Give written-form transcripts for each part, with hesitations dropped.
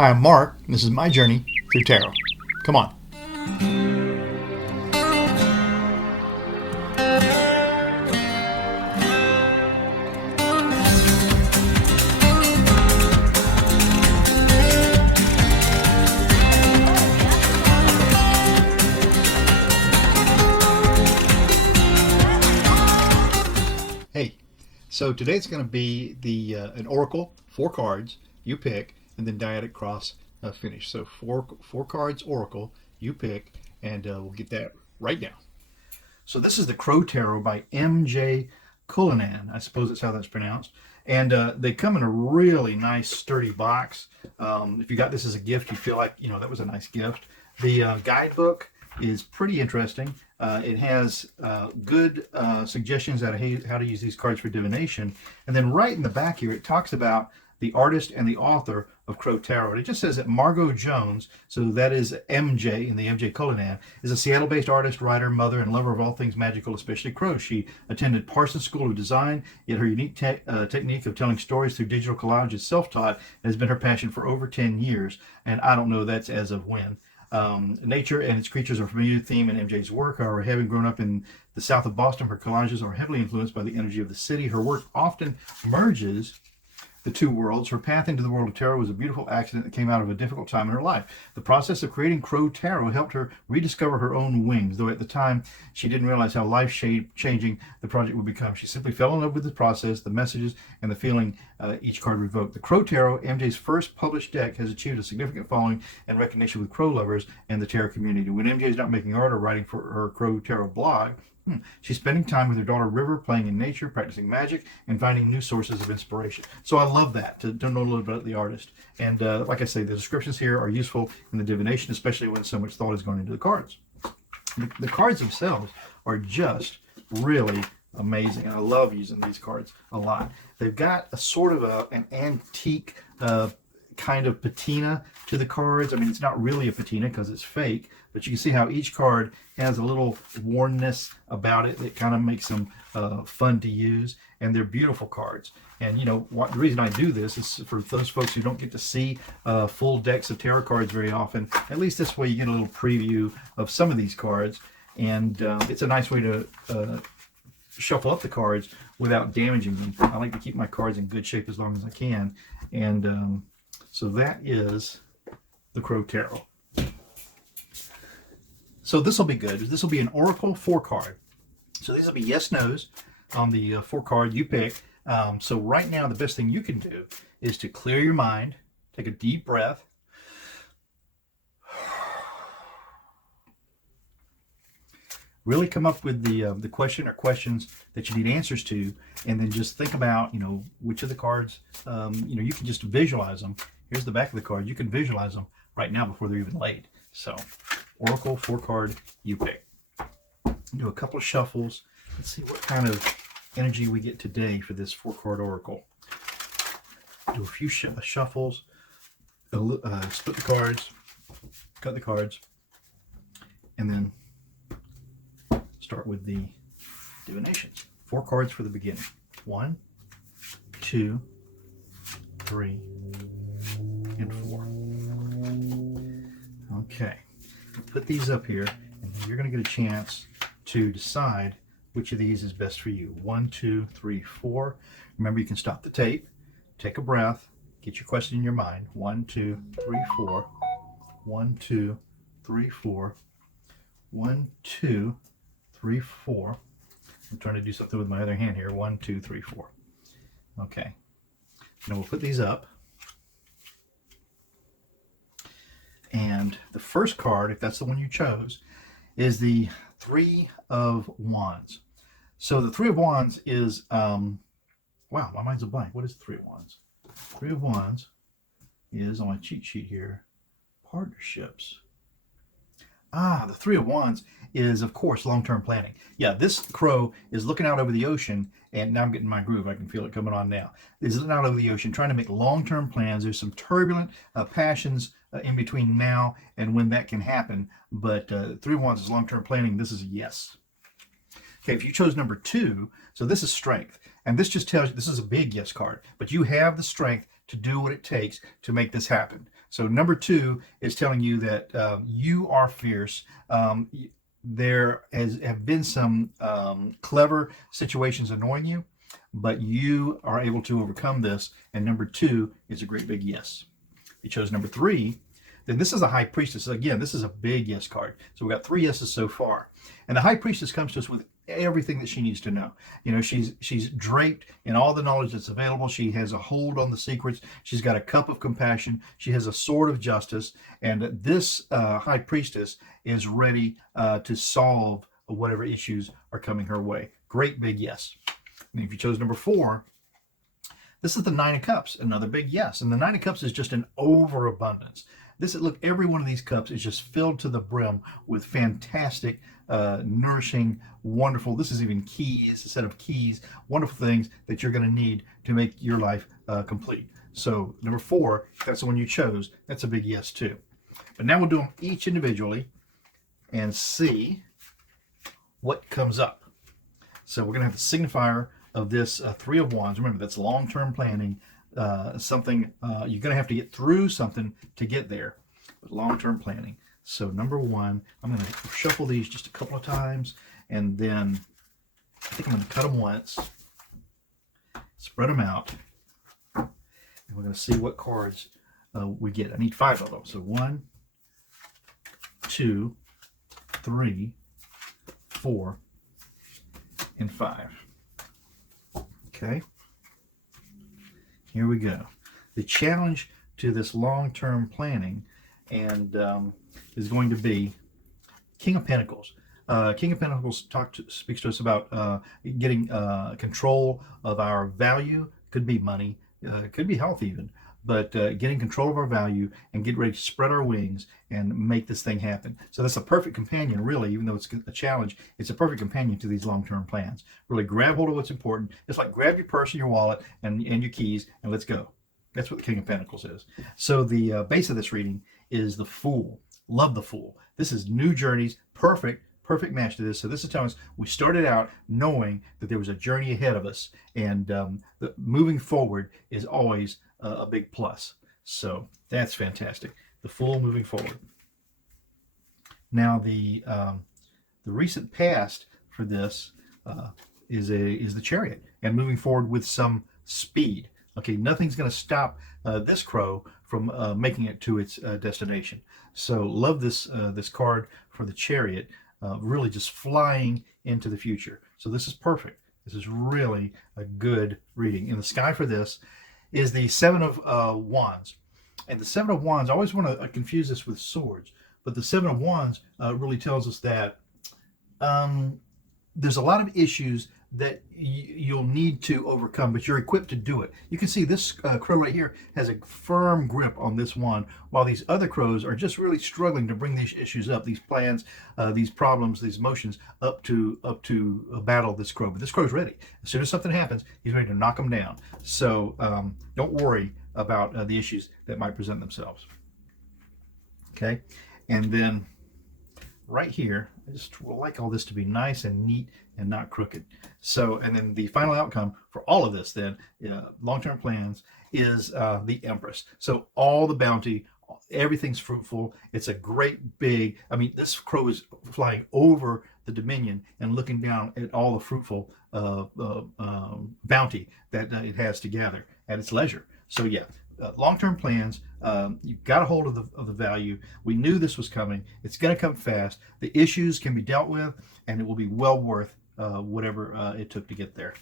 Hi, I'm Mark, and this is my journey through tarot. Come on. Hey, so today's going to be the an oracle, 4 cards you pick, and then dyadic cross finish. So four cards oracle you pick, and we'll get that right now. So this is the Crow Tarot by M.J. Cullinan. I suppose that's how that's pronounced. And they come in a really nice, sturdy box. If you got this as a gift, you feel like, that was a nice gift. The guidebook is pretty interesting. It has good suggestions on how to use these cards for divination. And then right in the back here, it talks about the artist and the author of Crow Tarot. It just says that Margot Jones, so that is MJ in the M.J. Cullinan, is a Seattle-based artist, writer, mother, and lover of all things magical, especially crows. She attended Parsons School of Design, yet her unique technique of telling stories through digital collage is self-taught and has been her passion for over 10 years. And I don't know that's as of when. Nature and its creatures are a familiar theme in MJ's work. However, having grown up in the south of Boston, her collages are heavily influenced by the energy of the city. Her work often merges the two worlds. Her path into the world of tarot was a beautiful accident that came out of a difficult time in her life. The process of creating Crow Tarot helped her rediscover her own wings, though at the time she didn't realize how life-changing the project would become. She simply fell in love with the process, the messages, and the feeling each card revoked. The Crow Tarot, MJ's first published deck, has achieved a significant following and recognition with crow lovers and the tarot community. When MJ is not making art or writing for her Crow Tarot blog, she's spending time with her daughter River, playing in nature, practicing magic, and finding new sources of inspiration. So I love that, to know a little bit about the artist. And like I say, the descriptions here are useful in the divination, especially when so much thought is going into the cards. The cards themselves are just really amazing. And I love using these cards a lot. They've got a sort of an antique kind of patina to the cards. I mean, it's not really a patina because it's fake, but you can see how each card has a little wornness about it that kind of makes them fun to use, and they're beautiful cards. And the reason I do this is for those folks who don't get to see full decks of tarot cards very often. At least this way you get a little preview of some of these cards, and it's a nice way to shuffle up the cards without damaging them. I like to keep my cards in good shape as long as I can, and so that is the Crow Tarot. So this will be good. This will be an Oracle 4-card. So these will be yes, no's on the 4-card you pick. So right now, the best thing you can do is to clear your mind, take a deep breath, really come up with the question or questions that you need answers to, and then just think about, which of the cards, you can just visualize them. Here's the back of the card. You can visualize them right now before they're even laid. So, Oracle 4-card you pick. Do a couple of shuffles. Let's see what kind of energy we get today for this 4-card Oracle. Do a few shuffles. Split the cards. Cut the cards. And then start with the divinations. 4 cards for the beginning. 1, 2, 3, and 4. Okay, put these up here, and you're going to get a chance to decide which of these is best for you. 1, 2, 3, 4. Remember, you can stop the tape, take a breath, get your question in your mind. 1, 2, 3, 4. 1, 2, 3, 4. 1, 2, 3, 4. I'm trying to do something with my other hand here. 1, 2, 3, 4. Okay. Now we'll put these up. And the first card, if that's the one you chose, is the 3 of Wands. So the 3 of Wands is, wow, my mind's a blank. What is the 3 of Wands? 3 of Wands is, on my cheat sheet here, partnerships. The 3 of Wands is, of course, long-term planning. Yeah, this crow is looking out over the ocean, and now I'm getting my groove. I can feel it coming on now. Is looking out over the ocean, trying to make long-term plans. There's some turbulent passions in between now and when that can happen, but 3 of Wands is long-term planning. This is a yes. Okay, if you chose number 2, so this is strength, and this just tells you this is a big yes card, but you have the strength to do what it takes to make this happen. So number 2 is telling you that you are fierce. There have been some clever situations annoying you, but you are able to overcome this. And number 2 is a great big yes. If you chose number 3, then this is a high priestess. Again, this is a big yes card. So we've got 3 yeses so far. And the high priestess comes to us with everything that she needs to know. You know, she's draped in all the knowledge that's available. She has a hold on the secrets. She's got a cup of compassion. She has a sword of justice. And this high priestess is ready to solve whatever issues are coming her way. Great big yes. And if you chose number 4, this is the 9 of Cups, another big yes. And the 9 of Cups is just an overabundance. Look, every one of these cups is just filled to the brim with fantastic, nourishing, wonderful, this is even keys, a set of keys, wonderful things that you're going to need to make your life complete. So number 4, if that's the one you chose, that's a big yes too. But now we'll do them each individually and see what comes up. So we're going to have the signifier of this 3 of Wands. Remember, that's long-term planning. Something you're going to have to get through something to get there, but long-term planning. So number 1, I'm going to shuffle these just a couple of times, and then I think I'm going to cut them once, spread them out, and we're going to see what cards we get. I need 5 of them. So 1, 2, 3, 4, and 5. Okay. Here we go. The challenge to this long-term planning and is going to be King of Pentacles. King of Pentacles speaks to us about getting control of our value. Could be money, could be health even, but getting control of our value and get ready to spread our wings and make this thing happen. So that's a perfect companion, really, even though it's a challenge, it's a perfect companion to these long-term plans. Really grab hold of what's important. It's like grab your purse and your wallet and your keys and let's go. That's what the King of Pentacles is. So the base of this reading is the Fool. Love the Fool. This is new journeys, perfect match to this. So this is telling us we started out knowing that there was a journey ahead of us, and moving forward is always a big plus. So that's fantastic. The Fool moving forward. Now the recent past for this is the Chariot and moving forward with some speed. Okay, nothing's going to stop this crow from making it to its destination. So love this this card for the Chariot, really just flying into the future. So this is perfect. This is really a good reading. In the sky for this is the 7 of Wands. And the 7 of Wands, I always want to confuse this with swords, but the 7 of Wands really tells us that there's a lot of issues that you'll need to overcome, but you're equipped to do it. You can see this crow right here has a firm grip on this wand, while these other crows are just really struggling to bring these issues up, these plans, these problems, these emotions up to battle this crow. But this crow's ready. As soon as something happens, he's ready to knock them down. So don't worry about the issues that might present themselves. Okay, and then right here, I just would like all this to be nice and neat and not crooked. So, and then the final outcome for all of this then, long-term plans, is the Empress. So all the bounty, everything's fruitful. It's a great big, I mean, this crow is flying over the Dominion and looking down at all the fruitful bounty that it has to gather at its leisure. So yeah, long-term plans, you've got a hold of the value. We knew this was coming. It's going to come fast. The issues can be dealt with, and it will be well worth whatever it took to get there.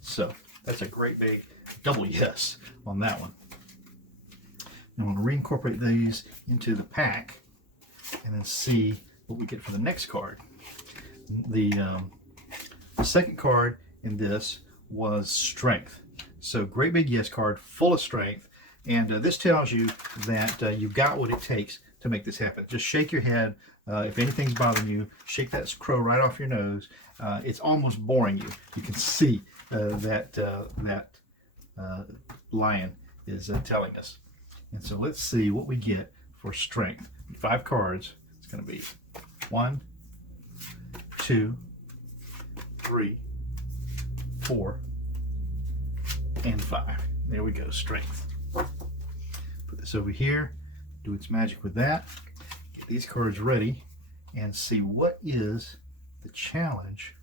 So that's a great big double yes on that one. I'm going to reincorporate these into the pack and then see what we get for the next card. The second card in this was Strength. So great big yes card, full of strength. And this tells you that you've got what it takes to make this happen. Just shake your head. If anything's bothering you, shake that crow right off your nose. It's almost boring you. You can see that lion is telling us. And so let's see what we get for Strength. 5 cards. It's going to be 1, 2, 3, 4, and 5. There we go, Strength. Put this over here, do its magic with that, get these cards ready, and see what is the challenge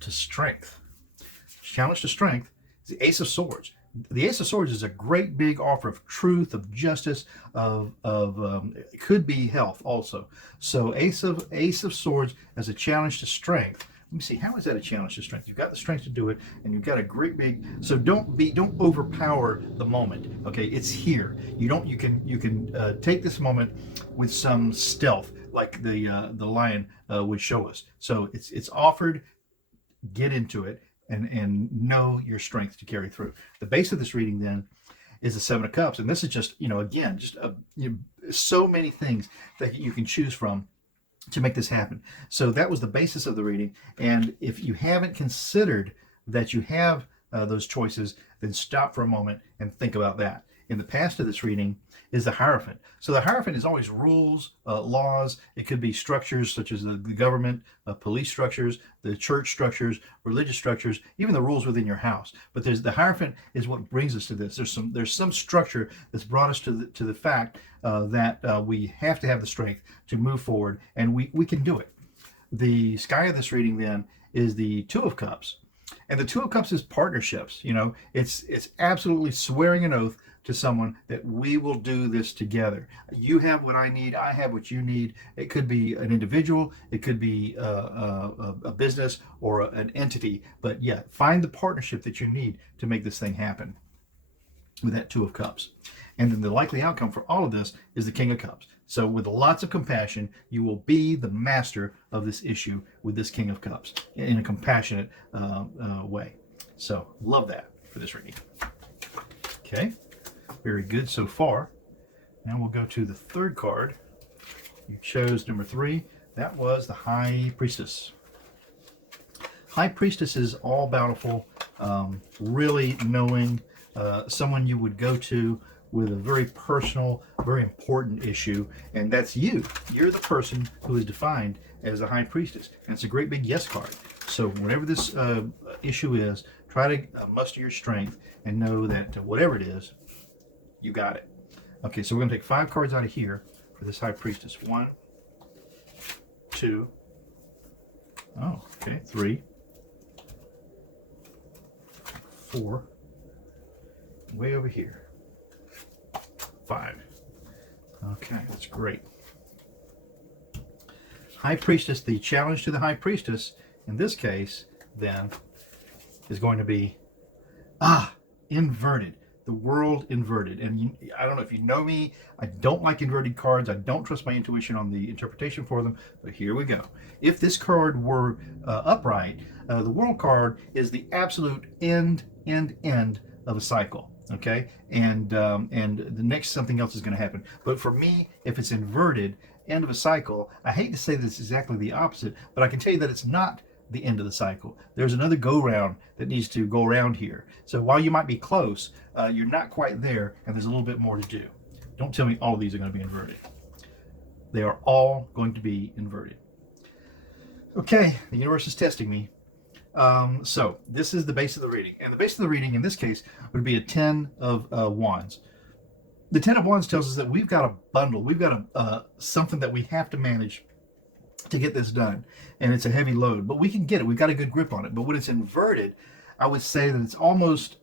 to strength. Challenge to strength is the Ace of Swords. The Ace of Swords is a great big offer of truth, of justice, it could be health also. So Ace of Swords as a challenge to strength. Let me see, how is that a challenge to strength? You've got the strength to do it, and you've got a great big. So don't overpower the moment. Okay, it's here. You can take this moment with some stealth, like the lion would show us. So it's offered. Get into it and know your strength to carry through. The base of this reading then is the Seven of Cups, and this is just again just so many things that you can choose from to make this happen. So that was the basis of the reading, and if you haven't considered that you have those choices, then stop for a moment and think about that. In the past of this reading is the Hierophant. So the Hierophant is always rules, laws. It could be structures such as the government, police structures, the church structures, religious structures, even the rules within your house. But the Hierophant is what brings us to this. There's some structure that's brought us to the fact that we have to have the strength to move forward, and we can do it. The sky of this reading then is the Two of Cups. And the Two of Cups is partnerships. It's absolutely swearing an oath to someone that we will do this together. You have what I need, I have what you need. It could be an individual, it could be a business or an entity, but yeah, find the partnership that you need to make this thing happen with that Two of Cups. And then the likely outcome for all of this is the King of Cups. So with lots of compassion, you will be the master of this issue with this King of Cups in a compassionate way. So love that for this reading. Okay, very good so far. Now we'll go to the third card. You chose number 3. That was the High Priestess. High Priestess is all bountiful, really knowing, someone you would go to with a very personal, very important issue, and that's you. You're the person who is defined as a High Priestess, and it's a great big yes card. So whatever this issue is, try to muster your strength and know that whatever it is, you got it. Okay, so we're going to take 5 cards out of here for this High Priestess. 1, 2, oh, okay, 3, 4, way over here, 5. Okay, that's great. High Priestess, the challenge to the High Priestess in this case then is going to be inverted. The world inverted. And I don't know if you know me, I don't like inverted cards. I don't trust my intuition on the interpretation for them, but here we go. If this card were upright, the world card is the absolute end of a cycle. Okay, and the next something else is going to happen. But for me, if it's inverted, end of a cycle, I hate to say that it's exactly the opposite, but I can tell you that it's not the end of the cycle. There's another go round that needs to go around here. So while you might be close, you're not quite there, and there's a little bit more to do. Don't tell me all of these are going to be inverted. They are all going to be inverted. Okay, the universe is testing me. So this is the base of the reading, and the base of the reading in this case would be a 10 of Wands. The 10 of Wands tells us that we've got a bundle, we've got something that we have to manage to get this done, and it's a heavy load, but we can get it. We've got a good grip on it. But when it's inverted, I would say that it's almost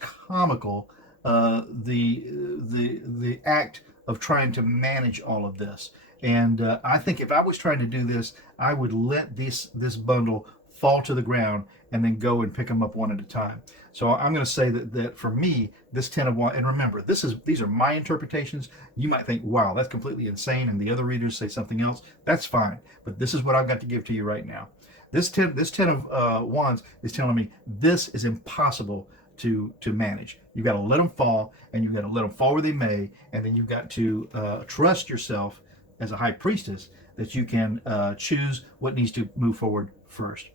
comical, the act of trying to manage all of this. And I think if I was trying to do this, I would let this bundle fall to the ground and then go and pick them up one at a time. So I'm going to say that for me, this 10 of Wands, and remember, these are my interpretations. You might think, wow, that's completely insane, and the other readers say something else. That's fine, but this is what I've got to give to you right now. This 10 of Wands is telling me this is impossible to manage. You've got to let them fall, and you've got to let them fall where they may, and then you've got to trust yourself as a High Priestess that you can choose what needs to move forward first.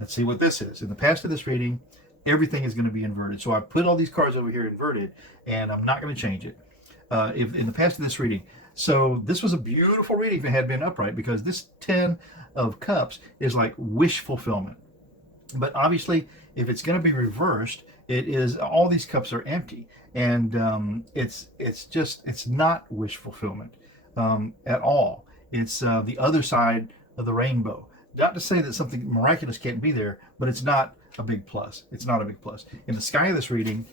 Let's see what this is. In the past of this reading, everything is going to be inverted. So I put all these cards over here inverted, and I'm not going to change it. If in the past of this reading, so this was a beautiful reading if it had been upright, because this 10 of Cups is like wish fulfillment. But obviously, if it's going to be reversed, it is all these cups are empty, and it's not wish fulfillment at all. It's the other side of the rainbow. Not to say that something miraculous can't be there, but it's not a big plus. It's not a big plus. In the sky of this reading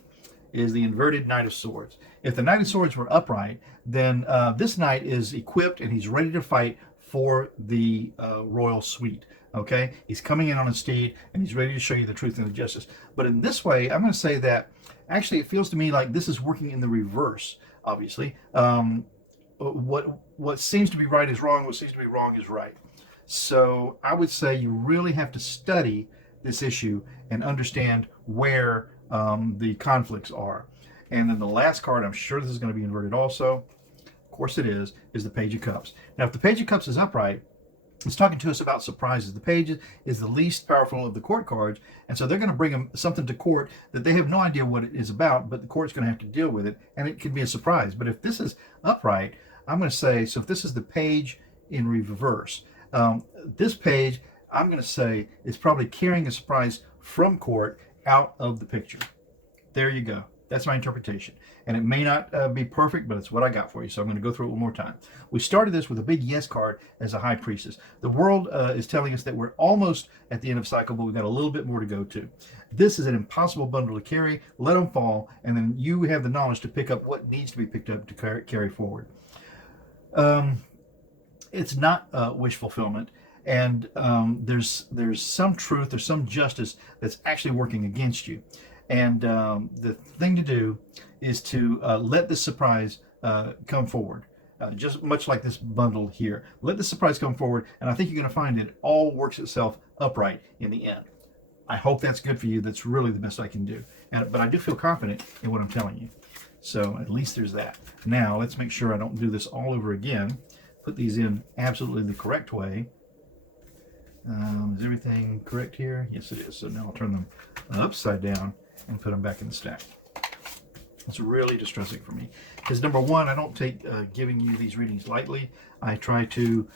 is the inverted Knight of Swords. If the Knight of Swords were upright, then this knight is equipped and he's ready to fight for the royal suite. Okay, he's coming in on a steed and he's ready to show you the truth and the justice. But in this way, I'm going to say that actually it feels to me like this is working in the reverse. Obviously, what seems to be right is wrong. What seems to be wrong is right. So I would say you really have to study this issue and understand where the conflicts are. And then the last card, I'm sure this is going to be inverted also. Of course it is the Page of Cups. Now, if the Page of Cups is upright, it's talking to us about surprises. The Page is the least powerful of the court cards, and so they're going to bring them something to court that they have no idea what it is about, but the court's going to have to deal with it, and it could be a surprise. But if this is upright, I'm going to say, so if this is the Page in reverse, this page, I'm going to say, is probably carrying a surprise from court out of the picture. There you go. That's my interpretation. And it may not be perfect, but it's what I got for you. So I'm going to go through it one more time. We started this with a big yes card as a High Priestess. The world is telling us that we're almost at the end of cycle, but we've got a little bit more to go to. This is an impossible bundle to carry. Let them fall, and then you have the knowledge to pick up what needs to be picked up to carry forward. It's not wish fulfillment. And there's some truth, there's some justice that's actually working against you. And the thing to do is to let this surprise come forward, just much like this bundle here. Let the surprise come forward, and I think you're going to find it all works itself upright in the end. I hope that's good for you. That's really the best I can do. But I do feel confident in what I'm telling you. So at least there's that. Now let's make sure I don't do this all over again. Put these in absolutely the correct way. Is everything correct here? Yes, it is. So now I'll turn them upside down and put them back in the stack. It's really distressing for me because, number one, I don't take giving you these readings lightly. I try to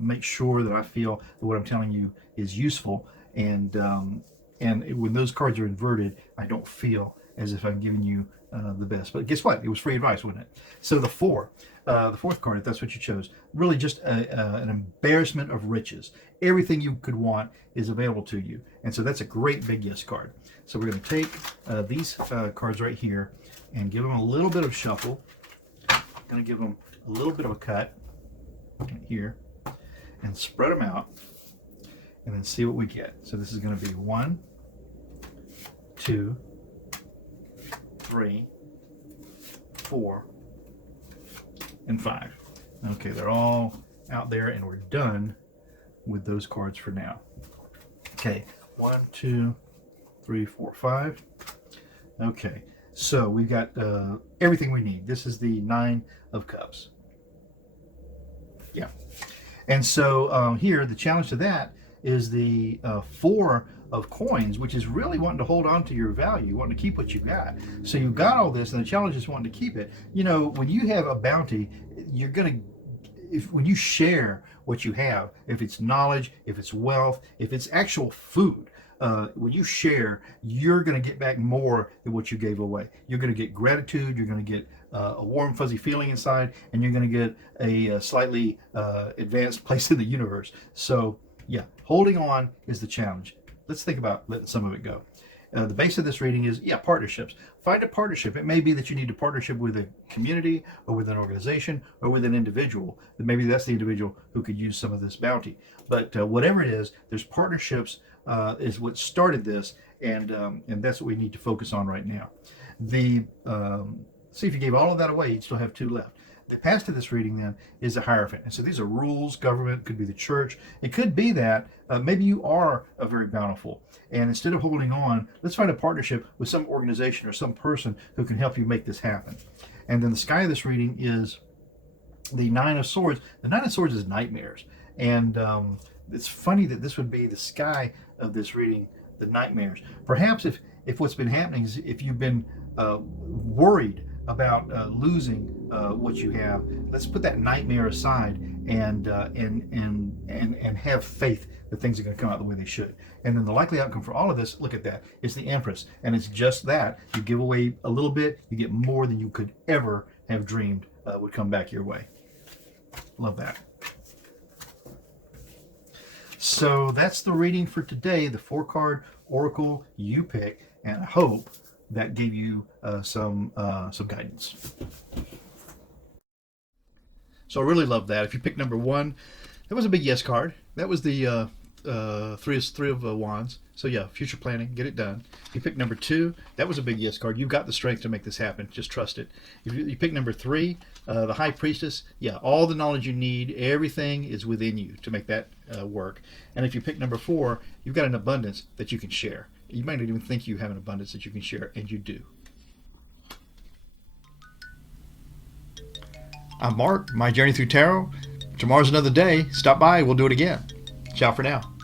make sure that I feel that what I'm telling you is useful, and when those cards are inverted, I don't feel as if I'm giving you the best. But guess what? It was free advice, wasn't it? So the fourth card, if that's what you chose, really just an embarrassment of riches. Everything you could want is available to you. And so that's a great big yes card. So we're going to take these cards right here and give them a little bit of shuffle. I'm going to give them a little bit of a cut here and spread them out and then see what we get. So this is going to be 1, 2, 3, 4, and 5. Okay, they're all out there, and we're done with those cards for now. Okay, 1, 2, 3, 4, 5. Okay, so we've got everything we need. This is the 9 of Cups. Yeah, and so here the challenge to that is the 4 of Coins, which is really wanting to hold on to your value, wanting to keep what you got. So you got all this, and the challenge is wanting to keep it. You know, when you have a bounty, you're gonna, when you share what you have, if it's knowledge, if it's wealth, if it's actual food, when you share, you're going to get back more than what you gave away. You're going to get gratitude. You're going to get a warm, fuzzy feeling inside, and you're going to get a slightly advanced place in the universe. So, yeah, holding on is the challenge. Let's think about letting some of it go. The base of this reading is, partnerships. Find a partnership. It may be that you need a partnership with a community or with an organization or with an individual. Maybe that's the individual who could use some of this bounty. But whatever it is, there's partnerships is what started this, and that's what we need to focus on right now. See, if you gave all of that away, you'd still have 2 left. The past of this reading then is a Hierophant. And so these are rules, government, could be the church. It could be that maybe you are very bountiful. And instead of holding on, let's find a partnership with some organization or some person who can help you make this happen. And then the sky of this reading is the 9 of Swords. The 9 of Swords is nightmares. And it's funny that this would be the sky of this reading, the nightmares. Perhaps if what's been happening is if you've been worried about losing what you have, let's put that nightmare aside and have faith that things are going to come out the way they should. And then the likely outcome for all of this, look at that, is the Empress. And it's just that. You give away a little bit, you get more than you could ever have dreamed would come back your way. Love that. So that's the reading for today, the 4-card Oracle you pick, and I hope that gave you some guidance. So I really love that. If you pick number 1, that was a big yes card. That was the three of wands. So yeah, future planning, get it done. You pick number 2, that was a big yes card. You've got the strength to make this happen. Just trust it. If you pick number 3, the High Priestess, yeah, all the knowledge you need, everything is within you to make that work. And if you pick number 4, you've got an abundance that you can share. You might not even think you have an abundance that you can share, and you do. I'm Mark, My Journey Through Tarot. Tomorrow's another day. Stop by, we'll do it again. Ciao for now.